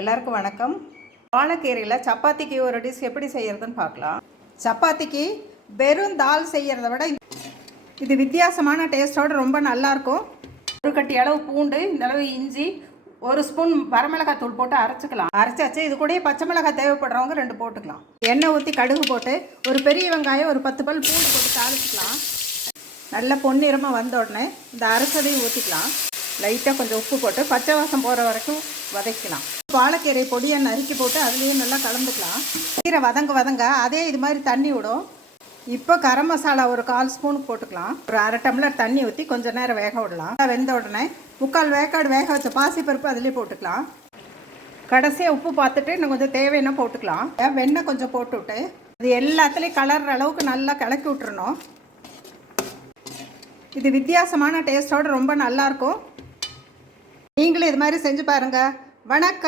எல்லாருக்கும் வணக்கம். வாழைக்கீரையில் சப்பாத்திக்கு ஒரு டிஷ் எப்படி செய்கிறதுன்னு பார்க்கலாம். சப்பாத்திக்கு வெறும் தால் செய்கிறத விட இது வித்தியாசமான டேஸ்ட்டோடு ரொம்ப நல்லாயிருக்கும். ஒரு கட்டி அளவு பூண்டு, இந்த அளவு இஞ்சி, ஒரு ஸ்பூன் வரமிளகாய் தூள் போட்டு அரைச்சிக்கலாம். அரைச்சாச்சு. இது கூட பச்சை மிளகாய் தேவைப்படுறவங்க 2 போட்டுக்கலாம். எண்ணெய் ஊற்றி கடுகு போட்டு ஒரு பெரிய வெங்காயம், ஒரு 10 பல் பூண்டு போட்டு தாளிச்சிக்கலாம். நல்லா பொன்னிறமாக வந்த உடனே இந்த அரைச்சதையும் ஊற்றிக்கலாம். லைட்டாக கொஞ்சம் உப்பு போட்டு பச்சை வாசம் போகிற வரைக்கும் வதக்கலாம். வாழைக்கீரை பொடியை நறுக்கி போட்டு அதுலேயும் நல்லா கலந்துக்கலாம். கீரை வதங்க அதே இது மாதிரி தண்ணி விடும். இப்போ கரம் மசாலா ஒரு 1/4 ஸ்பூன் போட்டுக்கலாம். ஒரு அரை டம்ளர் தண்ணி ஊற்றி கொஞ்சம் நேரம் வேக விடலாம். வெந்த உடனே 3/4 வேக்காடு வேக வச்ச பாசிப்பருப்பு அதிலே போட்டுக்கலாம். கடைசியாக உப்பு பார்த்துட்டு இன்னும் கொஞ்சம் தேவைன்னா போட்டுக்கலாம். வெண்ணெய் கொஞ்சம் போட்டுவிட்டு இது எல்லாத்துலேயும் கலர்ற அளவுக்கு நல்லா கிளக்கி விட்டுறணும். இது வித்தியாசமான டேஸ்ட்டோடு ரொம்ப நல்லாயிருக்கும். நீங்களும் இது மாதிரி செஞ்சு பாருங்கள். வணக்கம்.